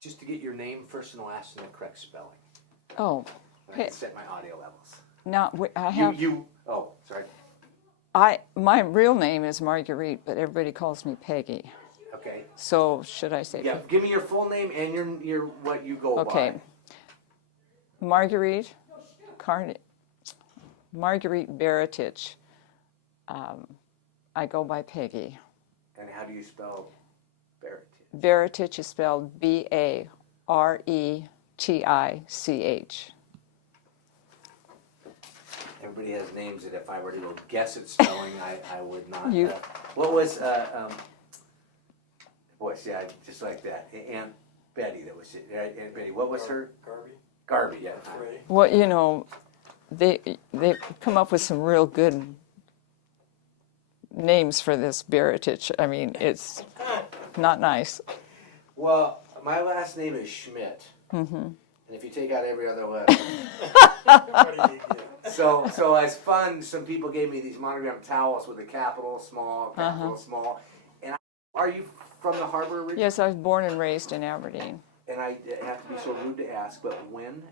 Just to get your name, first and last, and the correct spelling. Oh. And I can set my audio levels. Now, I have... Oh, sorry. My real name is Marguerite, but everybody calls me Peggy. Okay. So, should I say... Yeah, give me your full name and your what you go by. Okay. Marguerite Baretich. I go by Peggy. And how do you spell Baretich? Baretich is spelled Baretich. Everybody has names that if I were to go guess at spelling, I would not. What was, yeah, just like that. Aunt Betty, that was it, right? Aunt Betty, what was her? Garvey, yeah. Well, you know, they come up with some real good names for this Baretich. I mean, it's not nice. Well, my last name is Schmidt. Mm-hmm. And if you take out every other letter. So as fun, some people gave me these monogram towels with a capital small. And are you from the harbor originally? Yes, I was born and raised in Aberdeen. And I have to be so rude to ask, but when?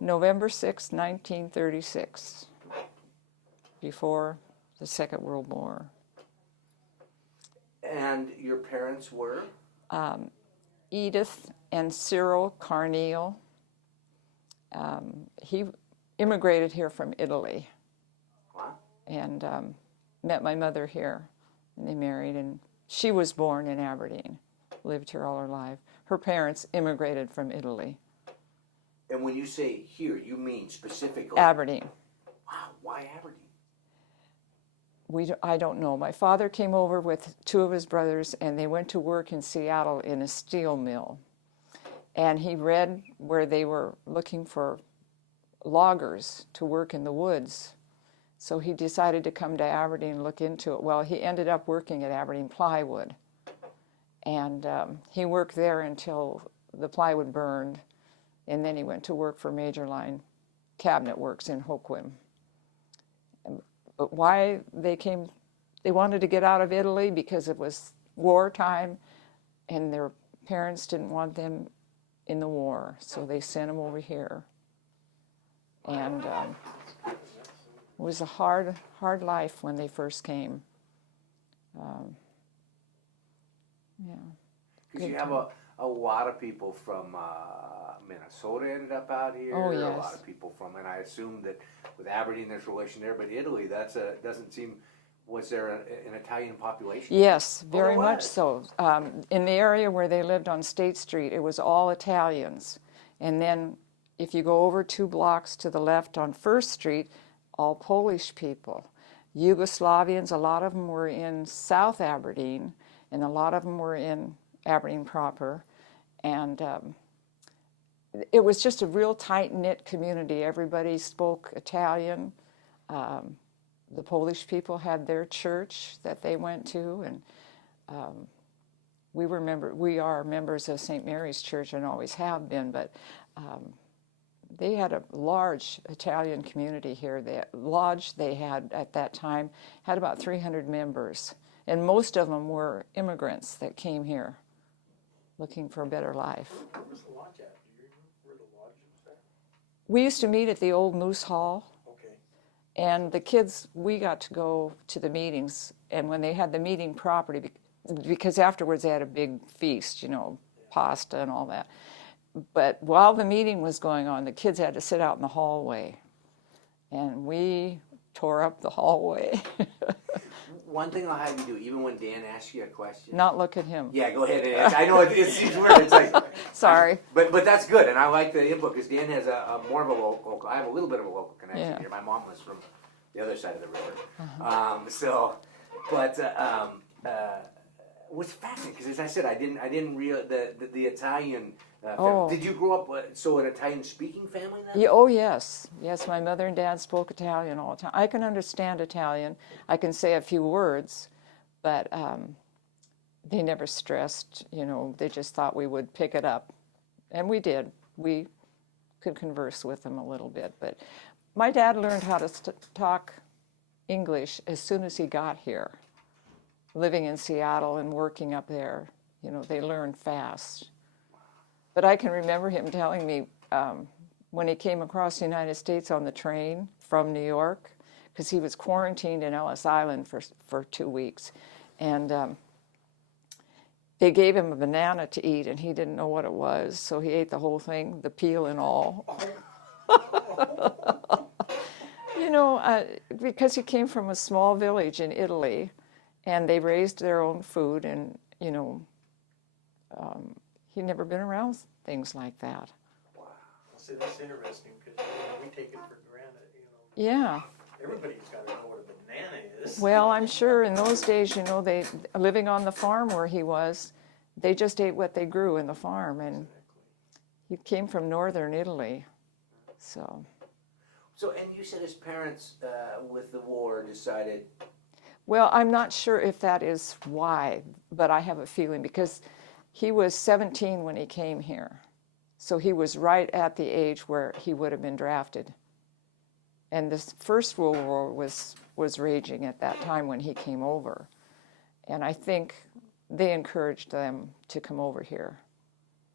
November 6, 1936, before the Second World War. And your parents were? Edith and Cyril Carneal. He immigrated here from Italy. Wow. And met my mother here, and they married, and she was born in Aberdeen, lived here all her life. Her parents immigrated from Italy. And when you say here, you mean specifically? Aberdeen. Wow, why Aberdeen? I don't know. My father came over with two of his brothers, and they went to work in Seattle in a steel mill. And he read where they were looking for loggers to work in the woods. So he decided to come to Aberdeen and look into it. Well, he ended up working at Aberdeen Plywood. And he worked there until the plywood burned. And then he went to work for Major Line Cabinet Works in Hoquiam. But why they wanted to get out of Italy because it was wartime and their parents didn't want them in the war. So they sent them over here. And it was a hard life when they first came. Yeah. Because you have a lot of people from Minnesota ended up out here. Oh, yes. A lot of people from, and I assume that with Aberdeen there's relation there, but Italy, doesn't seem, was there an Italian population? Yes, very much so. In the area where they lived on State Street, it was all Italians. And then if you go over 2 blocks to the left on First Street, all Polish people. Yugoslavians, a lot of them were in South Aberdeen, and a lot of them were in Aberdeen proper. And it was just a real tight-knit community. Everybody spoke Italian. The Polish people had their church that they went to, and we are members of St. Mary's Church and always have been, but they had a large Italian community here. The lodge they had at that time had about 300 members, and most of them were immigrants that came here looking for a better life. Where was the lodge at? Do you remember where the lodge was at? We used to meet at the old Moose Hall. Okay. And the kids, we got to go to the meetings, and when they had the meeting property, because afterwards they had a big feast, pasta and all that. But while the meeting was going on, the kids had to sit out in the hallway, and we tore up the hallway. One thing I'll have you do, even when Dan asks you a question. Not look at him. Yeah, go ahead. I know it seems weird. It's like sorry. But that's good, and I like the input because Dan has a more of a local. I have a little bit of a local connection here. My mom was from the other side of the river, what's fascinating because, as I said, I didn't realize the Italian. Did you grow up an Italian-speaking family then? Yeah, oh yes, my mother and dad spoke Italian all the time. I can understand Italian. I can say a few words, but they never stressed. They just thought we would pick it up, and we did. We could converse with them a little bit, but my dad learned how to talk English as soon as he got here. Living in Seattle and working up there, they learn fast. But I can remember him telling me when he came across the United States on the train from New York, because he was quarantined in Ellis Island for 2 weeks, and they gave him a banana to eat, and he didn't know what it was, so he ate the whole thing, the peel and all. You know, because he came from a small village in Italy, and they raised their own food, and, you know, he'd never been around things like that. Wow. See, that's interesting, because we take it for granted, Yeah. Everybody's got to know what a banana is. Well, I'm sure in those days, you know, they living on the farm where he was, they just ate what they grew in the farm, and he came from northern Italy, so. So, and you said his parents, with the war, decided. Well, I'm not sure if that is why, but I have a feeling, because he was 17 when he came here, so he was right at the age where he would have been drafted. And this First World War was raging at that time when he came over. And I think they encouraged them to come over here.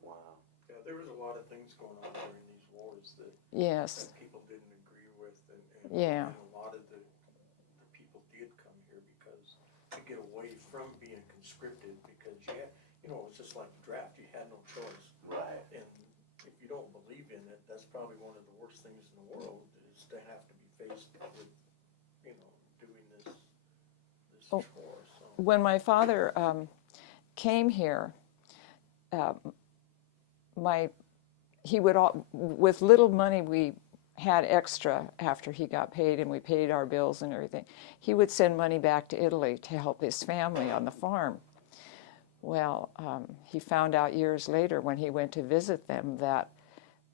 Wow. Yeah, there was a lot of things going on during these wars that, Yes. that people didn't agree with. Yeah. And a lot of the people did come here because to get away from being conscripted, because you know, it was just like the draft. You had no choice. Right. And if you don't believe in it, that's probably one of the worst things in the world, is to have to be faced with, you know, doing this chore. So. When my father came here, he would with little money we had extra after he got paid, and we paid our bills and everything, he would send money back to Italy to help his family on the farm. Well, he found out years later when he went to visit them that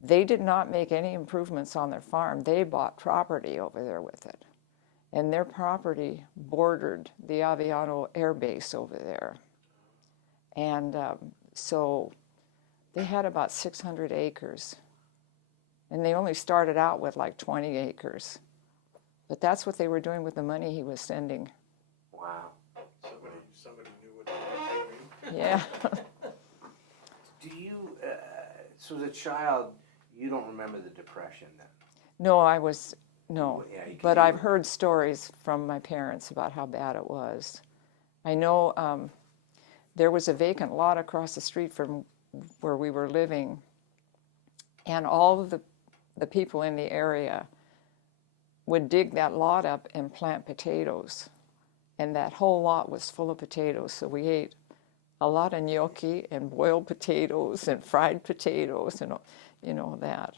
they did not make any improvements on their farm. They bought property over there with it. And their property bordered the Aviano Air Base over there. And so they had about 600 acres. And they only started out with like 20 acres. But that's what they were doing with the money he was sending. Wow. Somebody knew what they were doing. Yeah. Do you, so as a child, you don't remember the Depression then? No, Yeah, but I've heard stories from my parents about how bad it was. I know there was a vacant lot across the street from where we were living, and all of the people in the area would dig that lot up and plant potatoes, and that whole lot was full of potatoes, so we ate a lot of gnocchi and boiled potatoes and fried potatoes and, you know, that.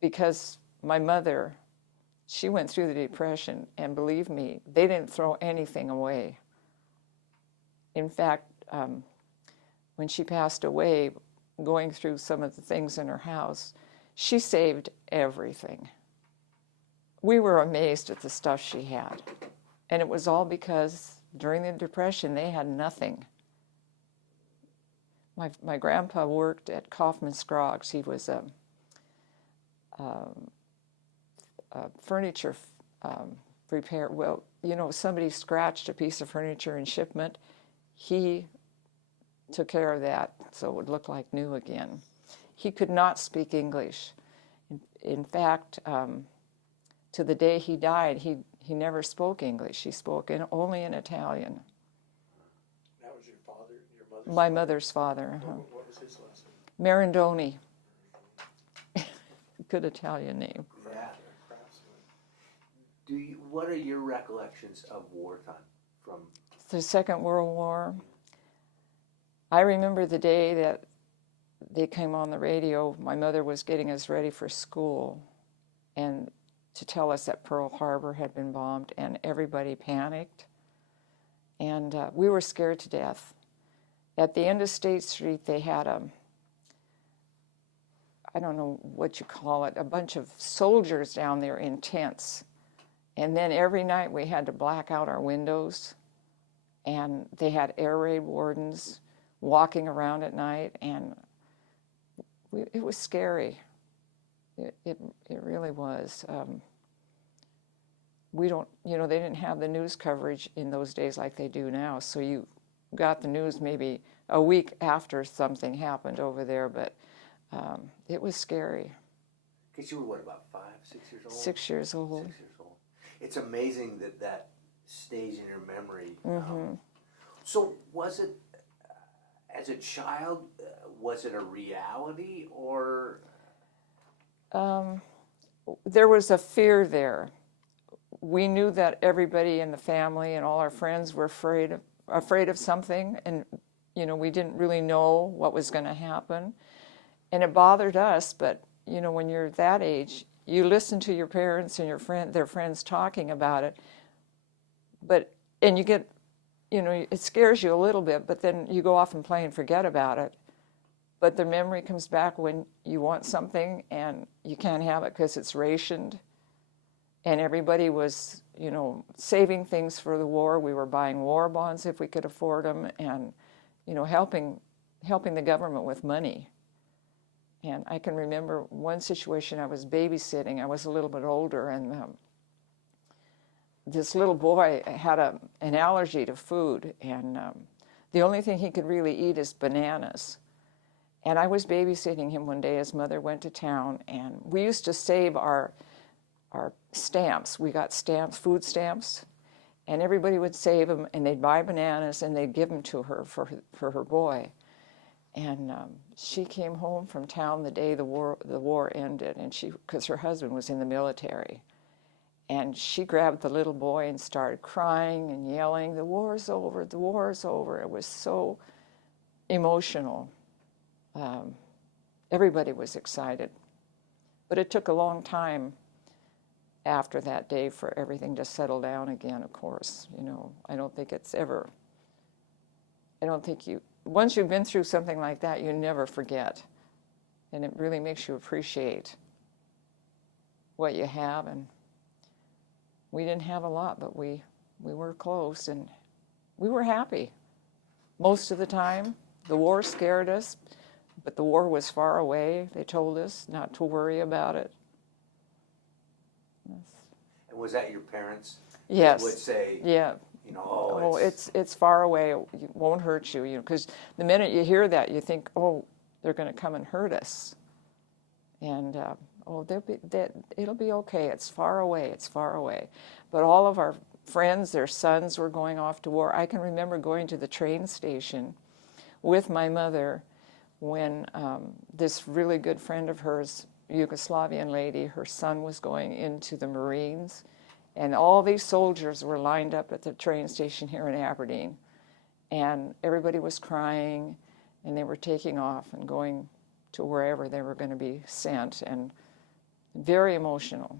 Because my mother, she went through the Depression, and believe me, they didn't throw anything away. In fact, when she passed away, going through some of the things in her house, she saved everything. We were amazed at the stuff she had. And it was all because during the Depression, they had nothing. My grandpa worked at Kaufman Scroggs. He was a furniture repair. Well, you know, somebody scratched a piece of furniture in shipment. He took care of that so it would look like new again. He could not speak English. In fact, to the day he died, he never spoke English. He spoke only in Italian. That was your father, your mother's My father? mother's father. What was his last name? Marandoni. Good Italian name. Yeah. What are your recollections of wartime from? The Second World War. I remember the day that they came on the radio. My mother was getting us ready for school, and to tell us that Pearl Harbor had been bombed, and everybody panicked, and we were scared to death. At the end of State Street, they had I don't know what you call it, a bunch of soldiers down there in tents. And then every night we had to black out our windows, and they had air raid wardens walking around at night, and it was scary. It really was. They didn't have the news coverage in those days like they do now, so you got the news maybe a week after something happened over there, but it was scary. Because you were, what, about 5, 6 years old? 6 years old. 6 years old. It's amazing that that stays in your memory. So was it, as a child, was it a reality, or? There was a fear there. We knew that everybody in the family and all our friends were afraid of something, and we didn't really know what was going to happen, and it bothered us. But when you're that age, you listen to your parents and their friends talking about it, and you get, it scares you a little bit, but then you go off and play and forget about it. But the memory comes back when you want something and you can't have it because it's rationed. And everybody was, saving things for the war. We were buying war bonds if we could afford them, and, helping the government with money. And I can remember one situation, I was babysitting. I was a little bit older, and this little boy had an allergy to food, and the only thing he could really eat is bananas. And I was babysitting him one day. His mother went to town, and we used to save our stamps. We got stamps, food stamps, and everybody would save them, and they'd buy bananas, and they'd give them to her for her boy. And she came home from town the day the war ended, and because her husband was in the military, and she grabbed the little boy and started crying and yelling, "The war's over! The war's over!" It was so emotional. Everybody was excited, but it took a long time after that day for everything to settle down again. Of course, I don't think once you've been through something like that, you never forget, and it really makes you appreciate what you have. And we didn't have a lot, but we were close, and we were happy most of the time. The war scared us, but the war was far away. They told us not to worry about it. And was that your parents? Yes. Would say, yeah. It's far away. It won't hurt you, because the minute you hear that, you think, oh, they're going to come and hurt us. And it'll be okay. It's far away. It's far away. But all of our friends, their sons were going off to war. I can remember going to the train station with my mother when this really good friend of hers, Yugoslavian lady, her son was going into the Marines, and all these soldiers were lined up at the train station here in Aberdeen, and everybody was crying, and they were taking off and going to wherever they were going to be sent, and very emotional.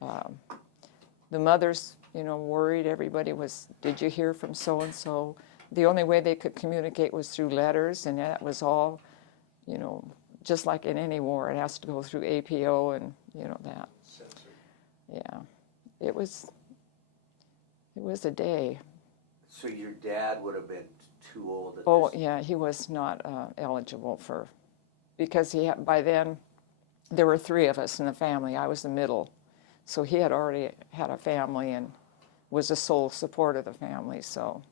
The mothers, worried. Everybody was, did you hear from so-and-so? The only way they could communicate was through letters, and that was all, just like in any war, it has to go through APO and, that. Censored. Yeah. It was a day. So your dad would have been too old at this? Yeah, he was not eligible because by then there were 3 of us in the family. I was the middle. So he had already had a family and was the sole support of the family, so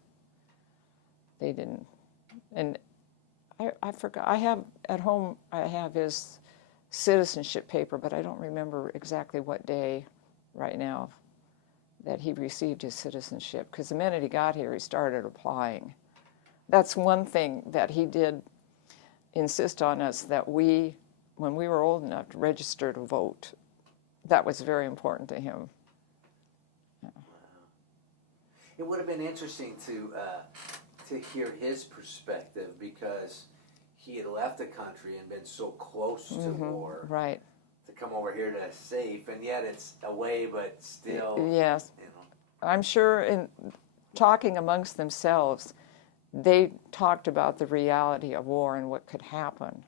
they didn't. And I forgot, at home, I have his citizenship paper, but I don't remember exactly what day right now that he received his citizenship, because the minute he got here, he started applying. That's one thing that he did insist on us, that when we were old enough to register to vote, that was very important to him. Wow. It would have been interesting to hear his perspective, because he had left the country and been so close to war. Right. To come over here to safe, and yet it's away, but still. Yes. I'm sure in talking amongst themselves, they talked about the reality of war and what could happen,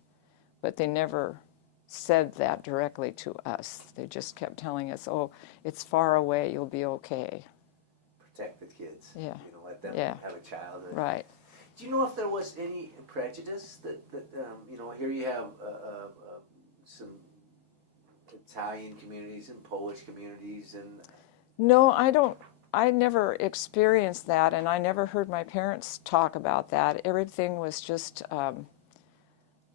but they never said that directly to us. They just kept telling us, oh, it's far away, you'll be okay. Protect the kids. Yeah. Let them have a childhood. Right. Do you know if there was any prejudice that here you have some Italian communities and Polish communities and... No, I don't I never experienced that, and I never heard my parents talk about that. Everything was just,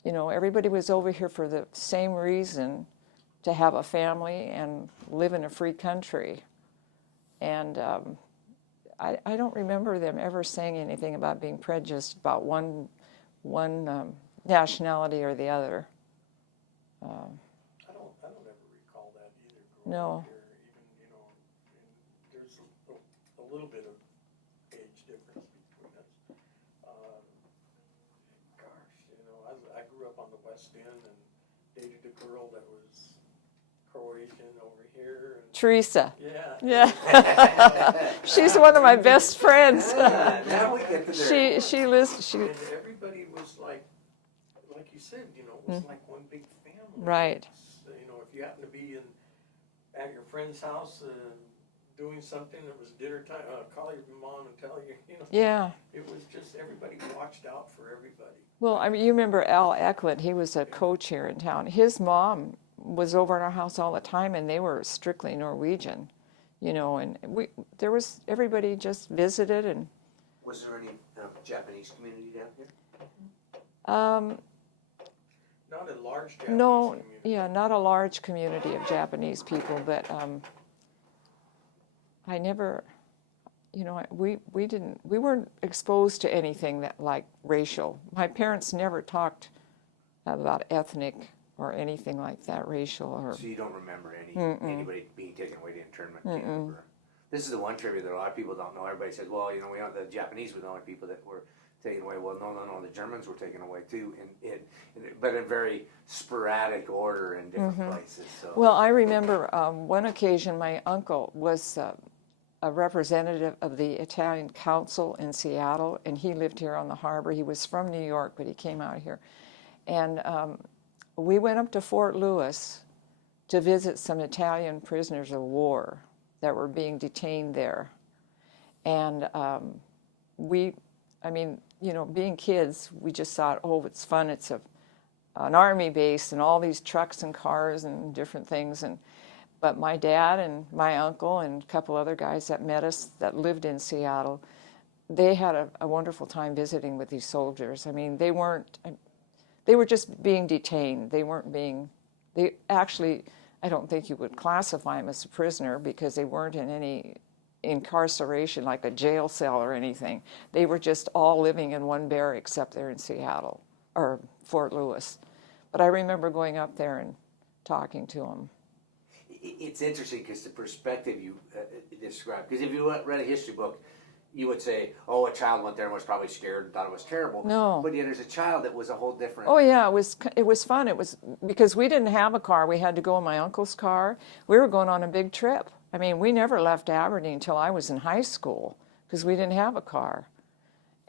everybody was over here for the same reason, to have a family and live in a free country. And I don't remember them ever saying anything about being prejudiced about one nationality or the other. I don't ever recall that either. No. Here, even, and there's a little bit of age difference between us. I grew up on the West End and dated a girl that was Croatian over here. And, Teresa. yeah. Yeah. She's one of my best friends. Now we get to And everybody was like you said, it was like one big family. Right. If you happen to be at your friend's house doing something that was dinner time, call your mom and tell you, Yeah. It was just everybody watched out for everybody. Well, I mean, you remember Al Eklund, he was a coach here in town. His mom was over at our house all the time, and they were strictly Norwegian, and everybody just visited. And Was there any Japanese community down here? Not a large Japanese no, community. yeah, not a large community of Japanese people, but I never, we weren't exposed to anything that like racial. My parents never talked about ethnic or anything like that, racial or. So you don't remember anybody being taken away to internment camp? Or, this is the one trivia that a lot of people don't know. Everybody says, well, we know the Japanese were the only people that were taken away. Well, no, the Germans were taken away too, but in very sporadic order in different places. So. Well, I remember one occasion my uncle was a representative of the Italian Council in Seattle, and he lived here on the harbor. He was from New York, but he came out here. And we went up to Fort Lewis to visit some Italian prisoners of war that were being detained there. And being kids, we just thought, oh, it's fun. It's an army base and all these trucks and cars and different things. But my dad and my uncle and a couple other guys that met us that lived in Seattle, they had a wonderful time visiting with these soldiers. I mean, they were just being detained. They actually, I don't think you would classify them as a prisoner because they weren't in any incarceration like a jail cell or anything. They were just all living in one barracks up there in Seattle or Fort Lewis. But I remember going up there and talking to them. It's interesting because the perspective you described, because if you read a history book, you would say, oh, a child went there and was probably scared and thought it was terrible. No. But yet there's a child that was a whole different... Oh, yeah, it was fun. It was because we didn't have a car. We had to go in my uncle's car. We were going on a big trip. I mean, we never left Aberdeen until I was in high school because we didn't have a car.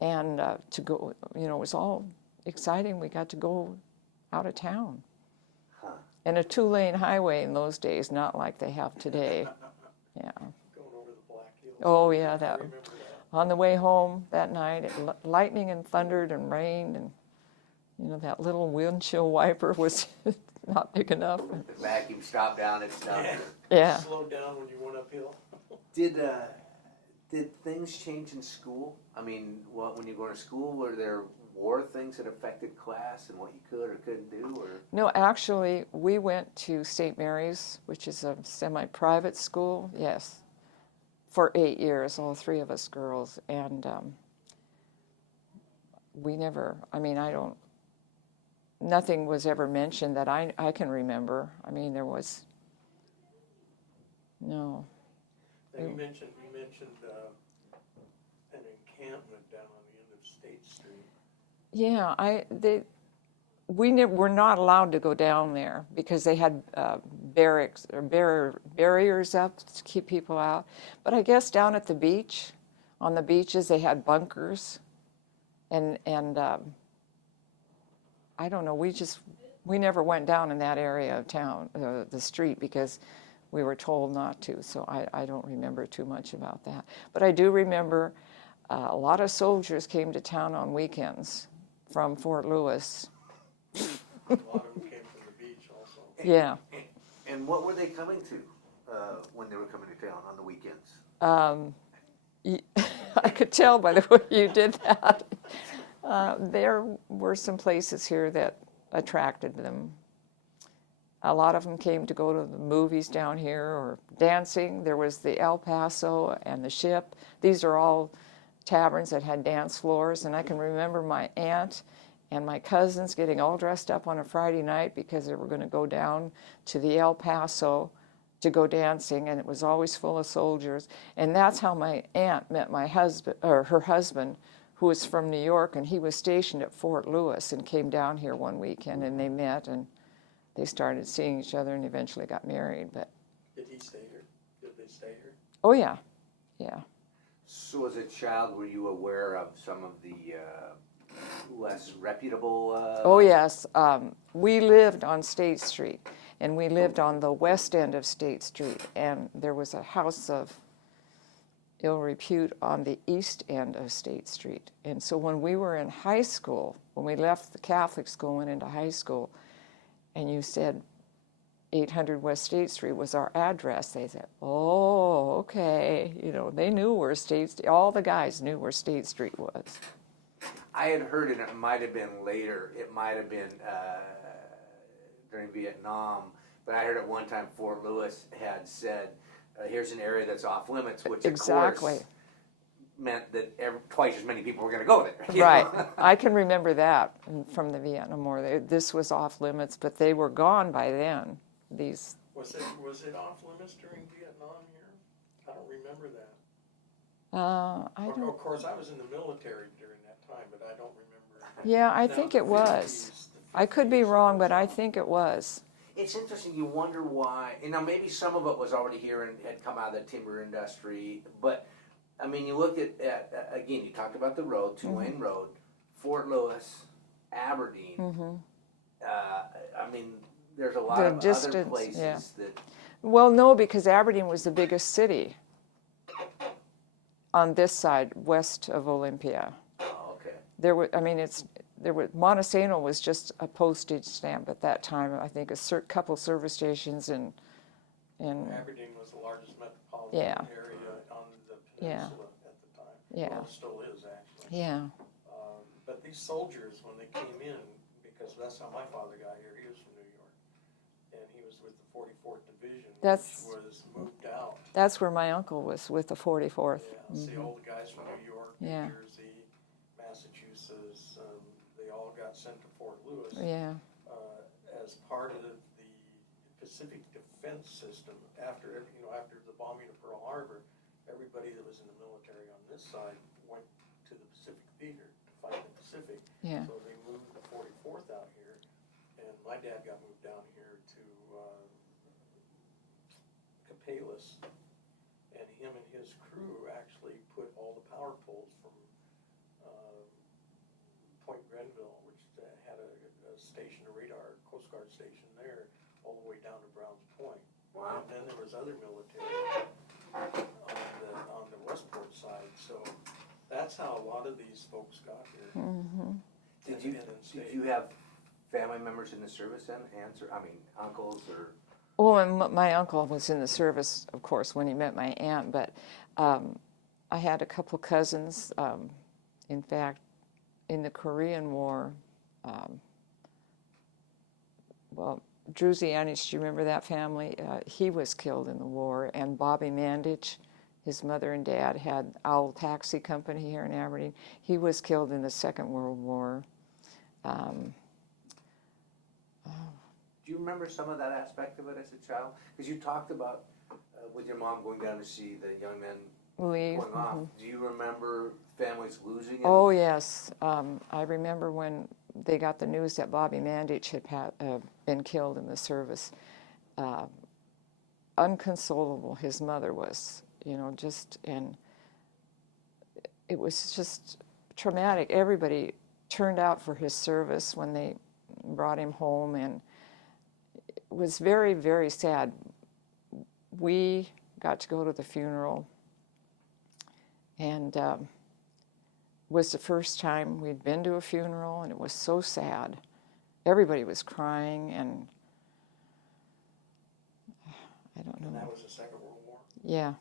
And to go, it was all exciting. We got to go out of town. Huh. And a 2-lane highway in those days, not like they have today. Yeah. Going over the Black Hills. Oh, yeah, I that. remember that. On the way home that night, it lightning and thundered and rained, and that little windshield wiper was not big enough. The vacuum stopped down and stuff. Yeah. Slowed down when you went uphill. Did things change in school? I mean, when you go to school, were there war things that affected class and what you could or couldn't do? Or No, actually, we went to St. Mary's, which is a semi-private school, yes, for 8 years, all 3 of us girls, and we never, nothing was ever mentioned that I can remember. I mean, there was, no. Now you mentioned an encampment down on the end of State Street. Yeah, we were not allowed to go down there because they had barracks or barriers up to keep people out. But I guess down at the beach, on the beaches, they had bunkers, and I don't know. We never went down in that area of town, the street, because we were told not to. So I don't remember too much about that. But I do remember a lot of soldiers came to town on weekends from Fort Lewis. A lot of them came from the beach also. Yeah. And what were they coming to when they were coming to town on the weekends? I could tell by the way you did that. There were some places here that attracted them. A lot of them came to go to the movies down here or dancing. There was the El Paso and the Ship. These are all taverns that had dance floors, and I can remember my aunt and my cousins getting all dressed up on a Friday night because they were going to go down to the El Paso to go dancing, and it was always full of soldiers. And that's how my aunt met my husband, or her husband, who was from New York, and he was stationed at Fort Lewis and came down here one weekend, and they met, and they started seeing each other and eventually got married. But Did he stay here? Did they stay here? oh yeah, yeah. So as a child, were you aware of some of the less reputable? Oh yes, we lived on State Street, and we lived on the west end of State Street, and there was a house of ill repute on the east end of State Street. And so when we were in high school, when we left the Catholic school and went into high school, and you said 800 West State Street was our address, they said, oh, okay. You know, they knew where all the guys knew where State Street was. I had heard it might have been later. It might have been during Vietnam. But I heard at one time Fort Lewis had said, here's an area that's off limits, which of course meant that twice as many people were going to go there. Right. I can remember that from the Vietnam War. This was off limits, but they were gone by then. These. Was it off limits during Vietnam here? I don't remember that. I don't. Of course, I was in the military during that time, but I don't remember. Yeah, I think it was. I could be wrong, but I think it was. It's interesting. You wonder why. You know, maybe some of it was already here and had come out of the timber industry. But I mean, you look at again. You talked about the road, two-lane road, Fort Lewis, Aberdeen. I mean, there's a lot of other places that. Well, no, because Aberdeen was the biggest city on this side, west of Olympia. Oh, okay. Montesano was just a postage stamp at that time. I think a couple service stations in Aberdeen was the largest metropolitan area on the peninsula at the time. Yeah. Well, it still is, actually. Yeah. But these soldiers, when they came in, because that's how my father got here, he was from New York, and he was with the 44th Division, which was moved out. That's where my uncle was, with the 44th. Yeah, see all the guys from New York, New Jersey, Massachusetts, they all got sent to Fort Lewis. Yeah. As part of the Pacific Defense System. After the bombing of Pearl Harbor, everybody that was in the military on this side went to the Pacific Theater to fight the Pacific. Yeah. So they moved the 44th out here, and my dad got moved down here to Capalis, and him and his crew actually put all the power poles from Point Grenville, which had a station, a radar Coast Guard station there, all the way down to Browns Point. Wow. And then there was other military on the Westport side. So that's how a lot of these folks got here. Did you have family members in the service then? Aunts or uncles or? Well, and my uncle was in the service, of course, when he met my aunt. But I had a couple cousins. In fact, in the Korean War, Druzianich, do you remember that family? He was killed in the war, and Bobby Mandich, his mother and dad had Owl Taxi Company here in Aberdeen. He was killed in the Second World War. Do you remember some of that aspect of it as a child? Because you talked about with your mom going down to see the young men Leave. going off. Do you remember families losing it? Oh, yes. I remember when they got the news that Bobby Mandich had been killed in the service. Unconsolable, his mother was, and it was just traumatic. Everybody turned out for his service when they brought him home, and it was very, very sad. We got to go to the funeral, and was the first time we'd been to a funeral, and it was so sad. Everybody was crying, and I don't know. And that was the Second World War? Yeah.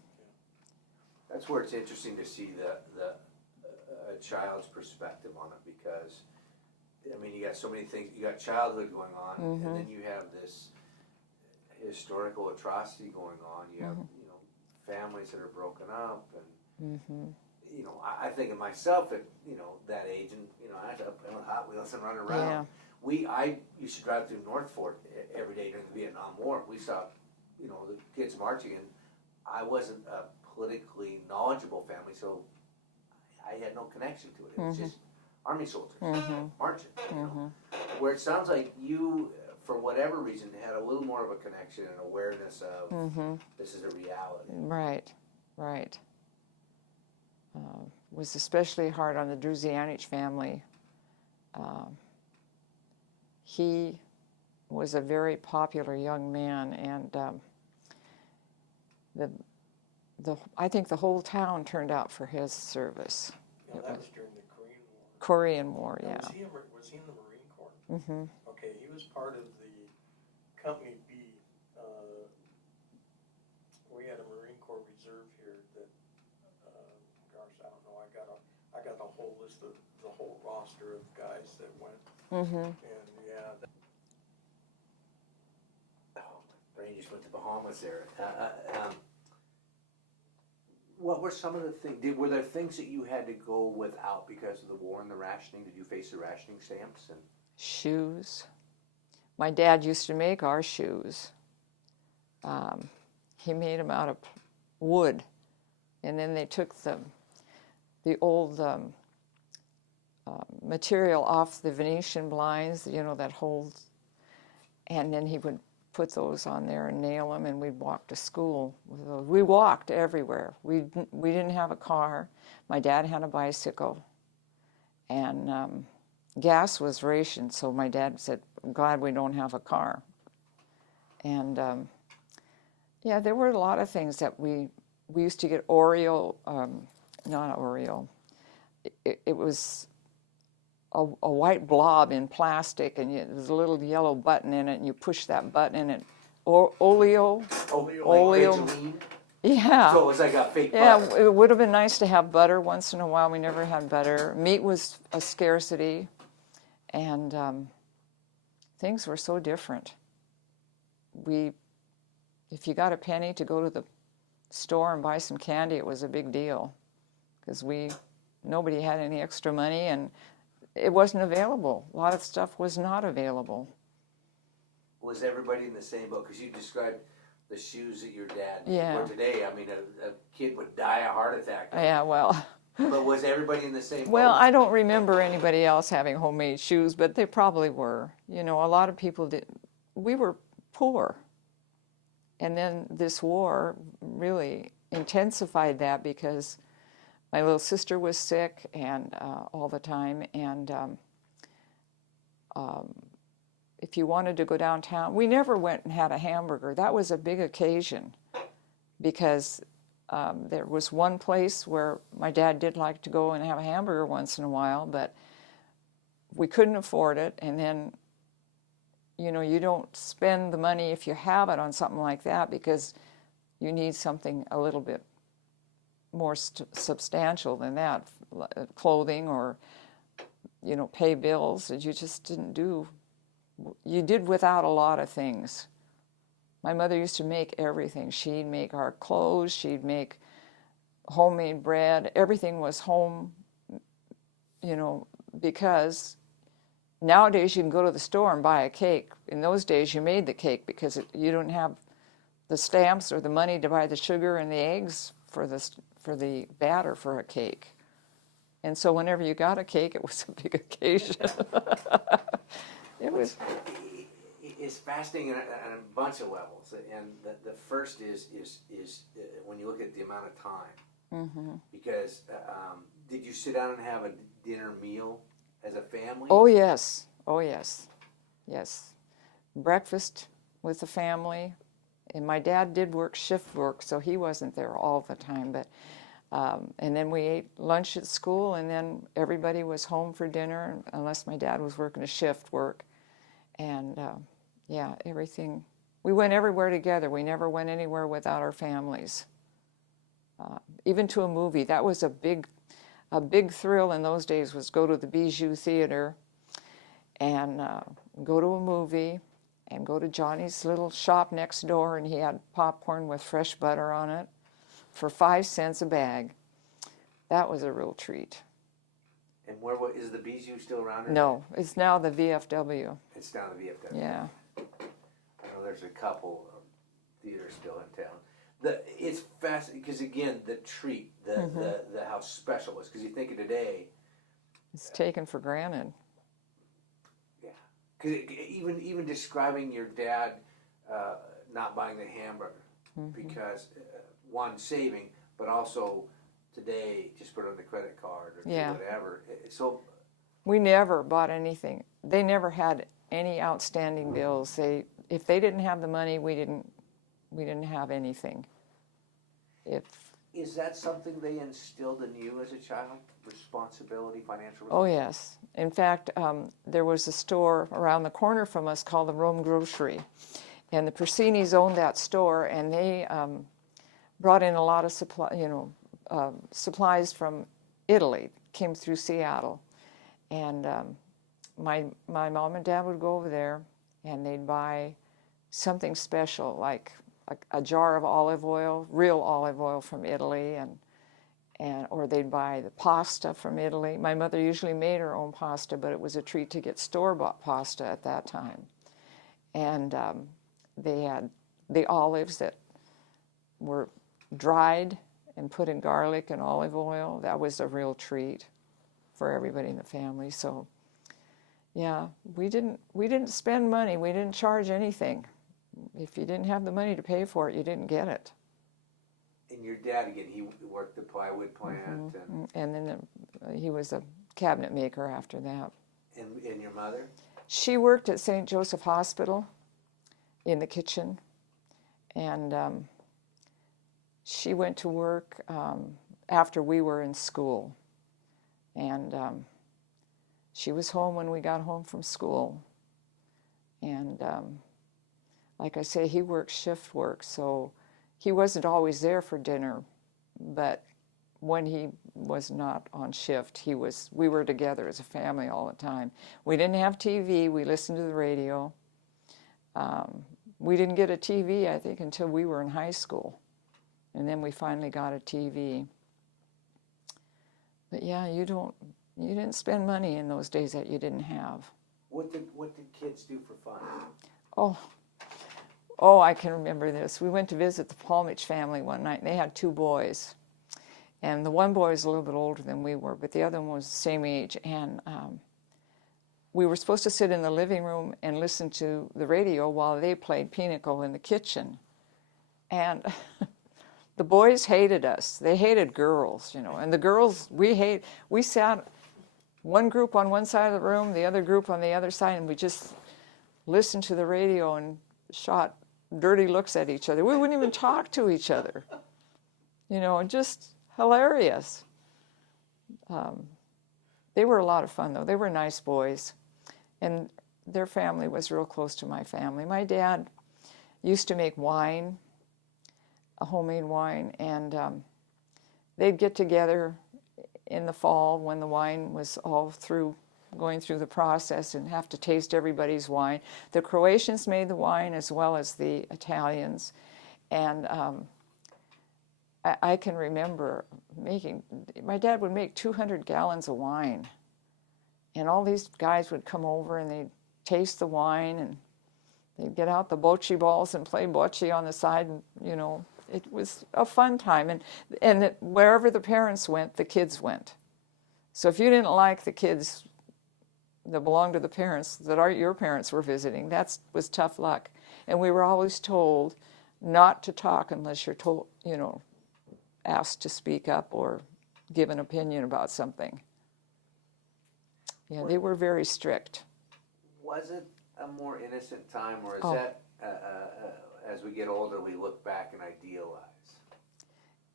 That's where it's interesting to see a child's perspective on it, because, I mean, you got so many things. You got childhood going on, and then you have this historical atrocity going on. You have, you know, families that are broken up, and you know, I think of myself at, you know, that age, and you know, I had to play on Hot Wheels and run around. Yeah. I used to drive through North Fort every day during the Vietnam War. We saw, you know, the kids marching, and I wasn't a politically knowledgeable family, so I had no connection to it. It was just Army soldiers marching. You know? Where it sounds like you, for whatever reason, had a little more of a connection and awareness of this is a reality. Right, right. Was especially hard on the Druzianich family. He was a very popular young man, and I think the whole town turned out for his service. Now, that was during the Korean War. Korean War, Now, yeah. Was he in the Marine Corps? Okay, he was part of the Company B. We had a Marine Corps reserve here that, gosh, I don't know. I got a whole list of the whole roster of guys that went. And yeah. Oh, my brain just went to Bahamas there. What were some of the things? Were there things that you had to go without because of the war and the rationing? Did you face the rationing stamps? And Shoes. My dad used to make our shoes. He made them out of wood, and then they took the old material off the Venetian blinds, you know, that holds, and then he would put those on there and nail them, and we'd walk to school with those. We walked everywhere. We didn't have a car. My dad had a bicycle, and gas was rationed, so my dad said, "I'm glad we don't have a car." And yeah, there were a lot of things that we used to get Oreo, not Oreo. It was a white blob in plastic, and there's a little yellow button in it, and you push that button, and it Oleo. like Vaseline? Yeah. So it was like a fake Yeah, butter. it would have been nice to have butter once in a while. We never had butter. Meat was a scarcity, and things were so different. If you got a penny to go to the store and buy some candy, it was a big deal, because nobody had any extra money, and it wasn't available. A lot of stuff was not available. Was everybody in the same boat? Because you described the shoes that your dad made. Yeah. Or today, I mean, a kid would die of a heart attack. Yeah, well. But was everybody in the same boat? Well, I don't remember anybody else having homemade shoes, but they probably were. You know, a lot of people did. We were poor. And then this war really intensified that, because my little sister was sick and all the time, and if you wanted to go downtown, we never went and had a hamburger. That was a big occasion, because there was one place where my dad did like to go and have a hamburger once in a while, but we couldn't afford it. And then, you know, you don't spend the money if you have it on something like that, because you need something a little bit more substantial than that, clothing or, you know, pay bills that you just didn't do. You did without a lot of things. My mother used to make everything. She'd make our clothes, she'd make homemade bread. Everything was home, you know, because nowadays you can go to the store and buy a cake. In those days you made the cake, because you don't have the stamps or the money to buy the sugar and the eggs for the batter for a cake. And so whenever you got a cake, it was a big occasion. It's fascinating on a bunch of levels, and the first is when you look at the amount of time. Because did you sit down and have a dinner meal as a family? Oh yes, yes. Breakfast with the family, and my dad did work shift work, so he wasn't there all the time. But and then we ate lunch at school, and then everybody was home for dinner, unless my dad was working a shift work. And yeah, everything. We went everywhere together. We never went anywhere without our families. even to a movie. That was a big thrill in those days, was go to the Bijou Theater and go to a movie and go to Johnny's little shop next door, and he had popcorn with fresh butter on it for 5 cents a bag. That was a real treat. And is the Bijou still around? No, it's now the VFW. It's now the VFW. Yeah. I know there's a couple of theaters still in town. It's fascinating because, again, the treat, the how special it was. Because you think of today, it's taken for granted. Yeah, because even describing your dad not buying the hamburger because one, saving, but also today just put it on the credit card or do whatever. So we never bought anything. They never had any outstanding bills. If they didn't have the money, we didn't have anything. Is that something they instilled in you as a child? Responsibility, financial responsibility? Oh, yes. In fact, there was a store around the corner from us called the Rome Grocery. And the Persinis owned that store, and they brought in a lot of supplies from Italy, came through Seattle. And my mom and dad would go over there, and they'd buy something special, like a jar of olive oil, real olive oil from Italy, or they'd buy the pasta from Italy. My mother usually made her own pasta, but it was a treat to get store-bought pasta at that time. And they had the olives that were dried and put in garlic and olive oil. That was a real treat for everybody in the family. So, yeah, we didn't spend money. We didn't charge anything. If you didn't have the money to pay for it, you didn't get it. And your dad, again, he worked the plywood plant. And then he was a cabinet maker after that. And your mother? She worked at St. Joseph Hospital in the kitchen. And she went to work after we were in school. And she was home when we got home from school. And like I say, he worked shift work, so he wasn't always there for dinner, but when he was not on shift, we were together as a family all the time. We didn't have TV, we listened to the radio. We didn't get a TV, I think, until we were in high school, and then we finally got a TV. But yeah, you didn't spend money in those days that you didn't have. What did kids do for fun? Oh, I can remember this. We went to visit the Palmich family one night, and they had 2 boys. And the one boy was a little bit older than we were, but the other one was the same age. And we were supposed to sit in the living room and listen to the radio while they played pinochle in the kitchen. And the boys hated us. They hated girls, And the girls, we sat one group on one side of the room, the other group on the other side, and we just listened to the radio and shot dirty looks at each other. We wouldn't even talk to each other. Just hilarious. They were a lot of fun, though. They were nice boys. And their family was real close to my family. My dad used to make wine, a homemade wine, and they'd get together in the fall when the wine was all going through the process and have to taste everybody's wine. The Croatians made the wine as well as the Italians. And I can remember my dad would make 200 gallons of wine. And all these guys would come over and they'd taste the wine and they'd get out the bocce balls and play bocce on the side. And, it was a fun time. And wherever the parents went, the kids went. So if you didn't like the kids that belonged to the parents that your parents were visiting, that was tough luck. And we were always told not to talk unless you're told, asked to speak up or give an opinion about something. Yeah, they were very strict. Was it a more innocent time, or is that, as we get older, we look back and idealize?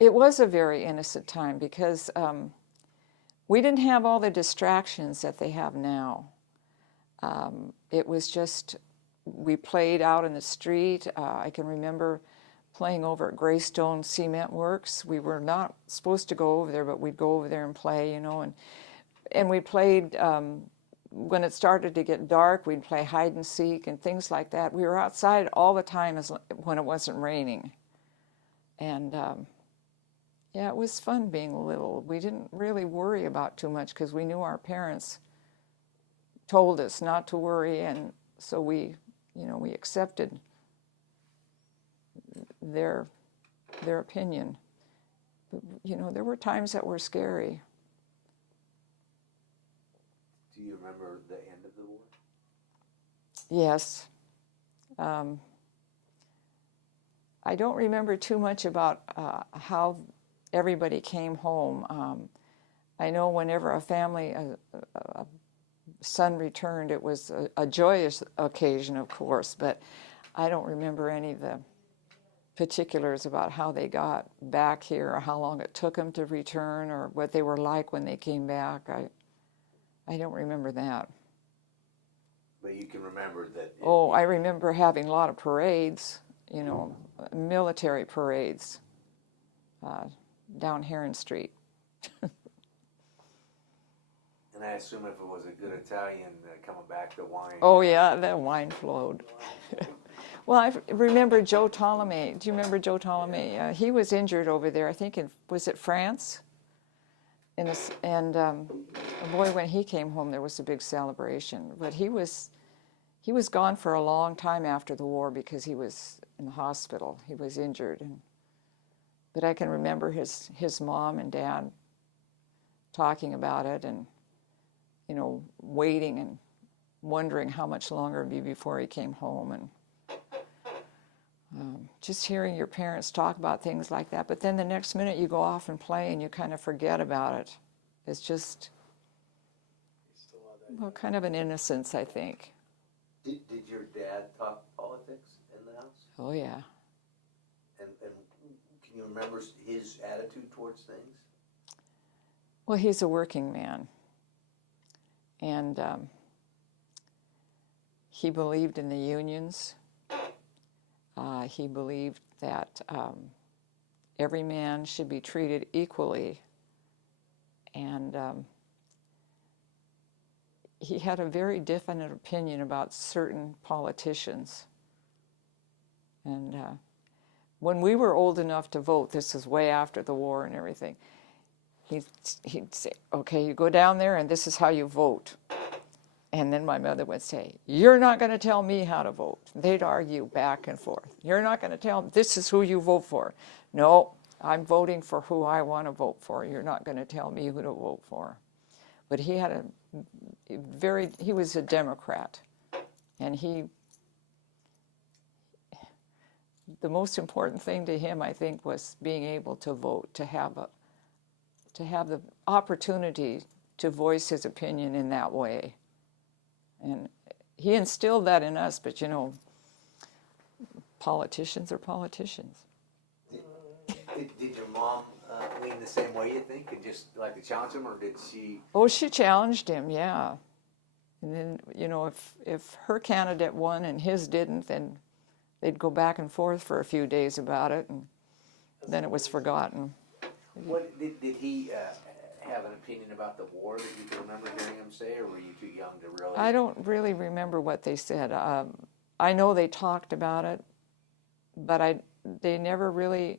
It was a very innocent time because we didn't have all the distractions that they have now. It was just, we played out in the street. I can remember playing over at Greystone Cement Works. We were not supposed to go over there, but we'd go over there and play, you know, and we played, when it started to get dark, we'd play hide and seek and things like that. We were outside all the time when it wasn't raining. And yeah, it was fun being little. We didn't really worry about too much because we knew our parents told us not to worry, and so we, you know, we accepted their opinion. But, you know, there were times that were scary. Do you remember the end of the war? Yes. I don't remember too much about how everybody came home. I know whenever a family, a son returned, it was a joyous occasion, of course, but I don't remember any of the particulars about how they got back here or how long it took them to return or what they were like when they came back. I don't remember that. But you can remember that. Oh, I remember having a lot of parades, you know, military parades down Heron Street. And I assume if it was a good Italian coming back, the wine. Oh yeah, that wine flowed. Well, I remember Joe Ptolemy. Do you remember Joe Ptolemy? He was injured over there, I think, was it France? And boy, when he came home, there was a big celebration. But he was gone for a long time after the war because he was in the hospital. He was injured. But I can remember his mom and dad talking about it and, you know, waiting and wondering how much longer it'd be before he came home. And just hearing your parents talk about things like that. But then the next minute you go off and play and you kind of forget about it. It's just, well, kind of an innocence, I think. Did your dad talk politics in the house? Oh, yeah. And can you remember his attitude towards things? Well, he's a working man. And he believed in the unions. He believed that every man should be treated equally. And he had a very definite opinion about certain politicians. And when we were old enough to vote, this is way after the war and everything, he'd say, okay, you go down there and this is how you vote. And then my mother would say, you're not going to tell me how to vote. They'd argue back and forth. You're not going to tell me this is who you vote for. No, I'm voting for who I want to vote for. You're not going to tell me who to vote for. But he had he was a Democrat. And the most important thing to him, I think, was being able to vote, to have the opportunity to voice his opinion in that way. And he instilled that in us, but you know, politicians are politicians. Did your mom lean the same way, you think, and just like to challenge him, or did she? Oh, she challenged him, yeah. And then, you know, if her candidate won and his didn't, then they'd go back and forth for a few days about it, and then it was forgotten. What did he have an opinion about the war that you can remember hearing him say, or were you too young to really? I don't really remember what they said. I know they talked about it, but they never really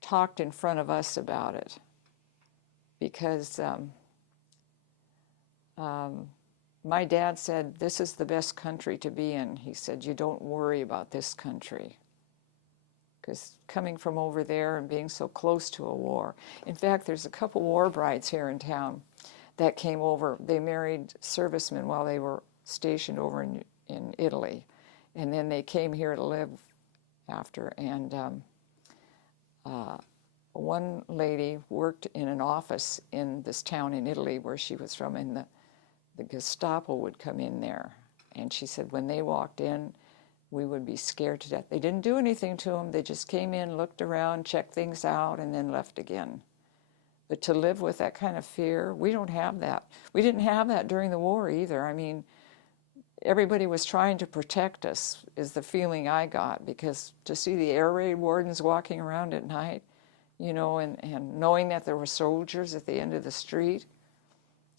talked in front of us about it, because my dad said, this is the best country to be in. He said, you don't worry about this country. Because coming from over there and being so close to a war. In fact, there's a couple war brides here in town that came over. They married servicemen while they were stationed over in Italy. And then they came here to live after. And one lady worked in an office in this town in Italy where she was from, and the Gestapo would come in there. And she said when they walked in, we would be scared to death. They didn't do anything to them. They just came in, looked around, checked things out, and then left again. But to live with that kind of fear, we don't have that. We didn't have that during the war either. I mean, everybody was trying to protect us, is the feeling I got, because to see the air raid wardens walking around at night, you know, and knowing that there were soldiers at the end of the street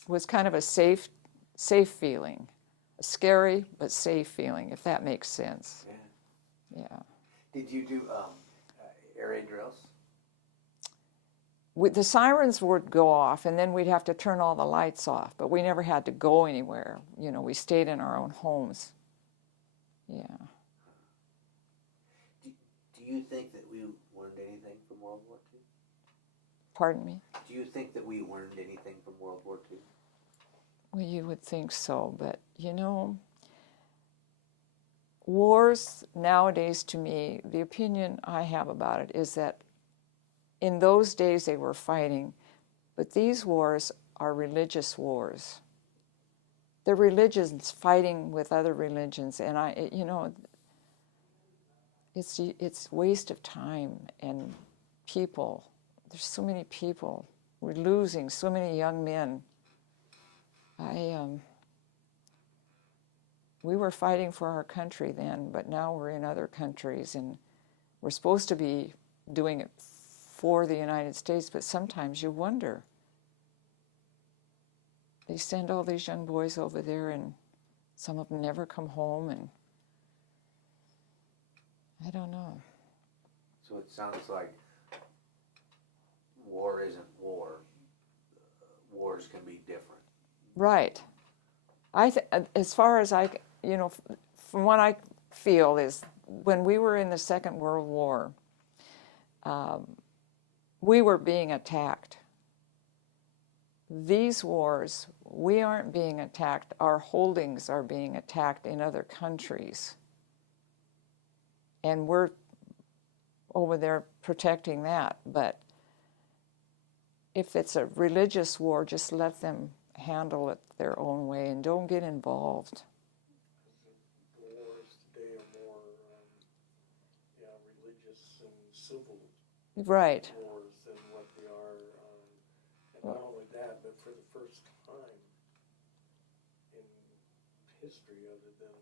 was kind of a safe feeling. A scary but safe feeling, if that makes sense. Yeah. Yeah. Did you do Airy Drills? The sirens would go off, and then we'd have to turn all the lights off, but we never had to go anywhere. You know, we stayed in our own homes. Yeah. Do you think that we learned anything from World War II? Pardon me? Do you think that we learned anything from World War II? Well, you would think so, but you know, wars nowadays, to me, the opinion I have about it is that in those days they were fighting, but these wars are religious wars. They're religions fighting with other religions, and you know, it's waste of time and people. There's so many people. We're losing so many young men. We were fighting for our country then, but now we're in other countries, and we're supposed to be doing it for the United States, but sometimes you wonder. They send all these young boys over there, and some of them never come home, and I don't know. So it sounds like war isn't war. Wars can be different. Right. As far as you know, from what I feel is when we were in the Second World War, we were being attacked. These wars, we aren't being attacked. Our holdings are being attacked in other countries. And we're over there protecting that. But if it's a religious war, just let them handle it their own way and don't get involved. The wars today are more religious and civil Right. wars than what they are. And not only that, but for the first time in history other than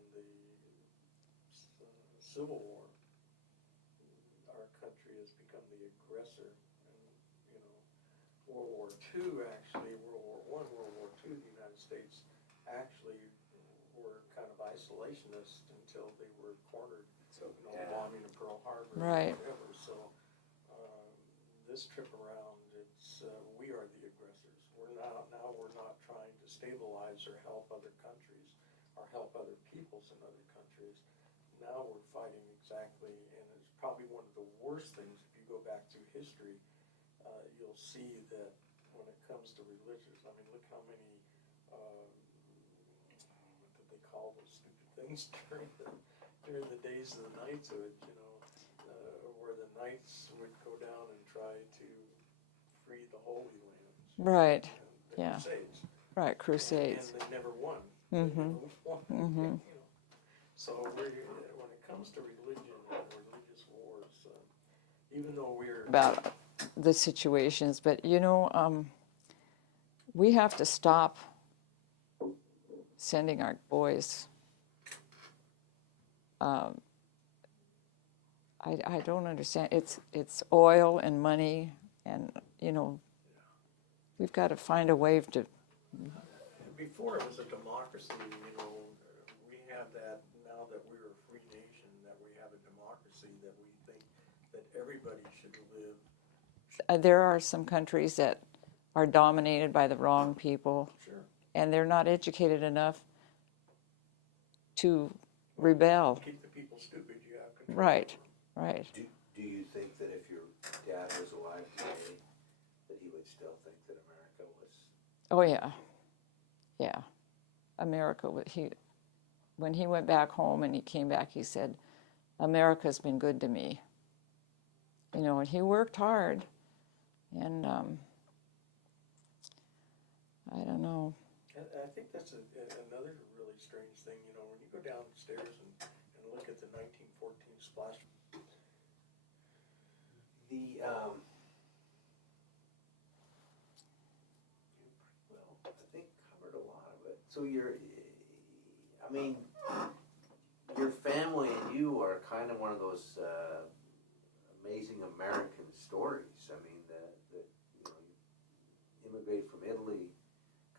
the Civil War, our country has become the aggressor. And, you know, World War II actually, World War I, World War II, the United States actually were kind of isolationist until they were cornered, bombing in Pearl Harbor, Right. or whatever. So this trip around, it's we are the aggressors. We're now we're not trying to stabilize or help other countries or help other peoples in other countries. Now we're fighting exactly, and it's probably one of the worst things if you go back through history. You'll see that when it comes to religions, I mean, look how many, what did they call those stupid things during the days of the knighthood, you know, where the knights would go down and try to free the Holy Lands. Right. And the Yeah. Crusades. Right, Crusades. And they never won. Mm-hmm. They never won. Mm-hmm. You know. So when it comes to religion and religious wars, even though we're About the situations, but you know, we have to stop sending our boys. I don't understand. It's oil and money, and you know, we've got to find a way to. before it was a democracy, you know, we have that now that we're a free nation, that we have a democracy, that we think that everybody should live. There are some countries that are dominated by the wrong people, Sure. and they're not educated enough to rebel. Keep the people stupid, you have control. Right, right. Do you think that if your dad was alive today, that he would still think that America was? Oh yeah, yeah. America. When he went back home and he came back, he said, "America's been good to me." You know, and he worked hard, and I don't know. I think that's another really strange thing, you know, when you go downstairs and look at the 1914 splash. You pretty well, I think, covered a lot of it. So I mean, kind of one of those amazing American stories. I mean, that you immigrate from Italy,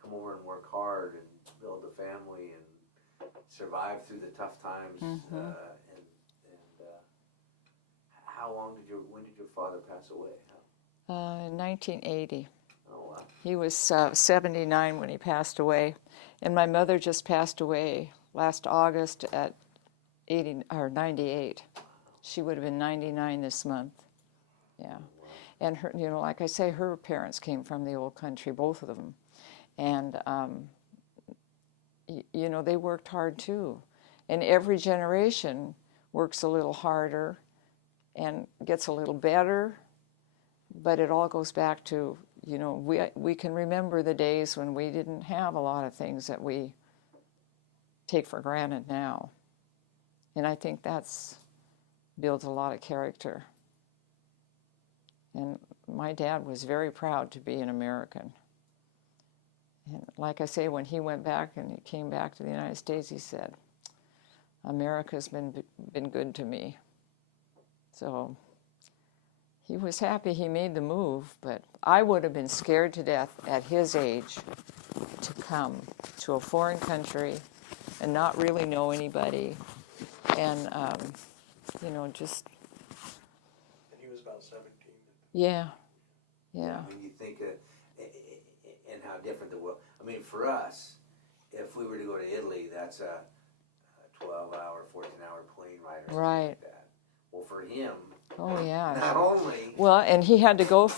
come over and work hard and build a family and survive through the tough times. And when did your father pass away? In 1980. Oh, wow. He was 79 when he passed away, and my mother just passed away last August at 98. She would have been 99 this month. Yeah, and her, like I say, her parents came from the old country, both of them, and they worked hard too, and every generation works a little harder and gets a little better, but it all goes back to, we can remember the days when we didn't have a lot of things that we take for granted now. And I think that's builds a lot of character. And my dad was very proud to be an American. And like I say, when he went back and he came back to the United States, he said, America's been good to me. So he was happy he made the move, but I would have been scared to death at his age to come to a foreign country and not really know anybody, and just. And he was about 17. Yeah. When you think and how different the world. I mean, for us, if we were to go to Italy, that's a 12-hour, 14-hour plane ride or something Right. like that. Well, for him, Oh, yeah. not only. Well, and he had to go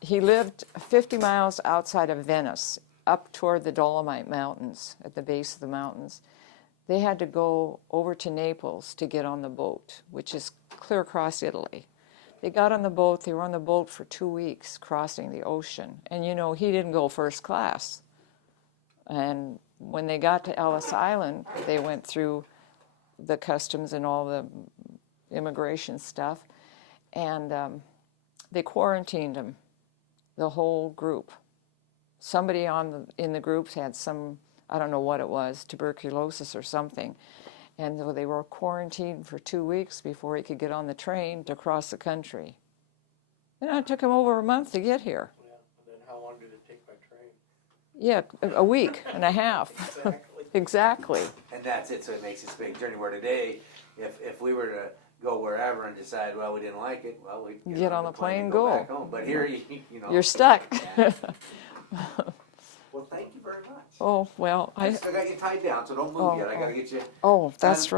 he lived 50 miles outside of Venice, up toward the Dolomite Mountains, at the base of the mountains. They had to go over to Naples to get on the boat, which is clear across Italy. They got on the boat, they were on the boat for 2 weeks, crossing the ocean. And he didn't go first class. And when they got to Ellis Island, they went through the customs and all the immigration stuff, and they quarantined them, the whole group. Somebody in the group had some, I don't know what it was, tuberculosis or something, and they were quarantined for 2 weeks before he could get on the train to cross the country. And it took him over a month to get here. Yeah, and then how long did it take by train? Yeah, a week and a half. Exactly. Exactly. And that's it, so it makes this big journey. Where today, if we were to go wherever and decide, well, we didn't like it, well, we Get on the plane and go go. back home. But here, You're stuck. Yeah. Well, thank you very much. Oh, well, I still got you tied down, so don't move yet. I got to get you. Oh, that's right.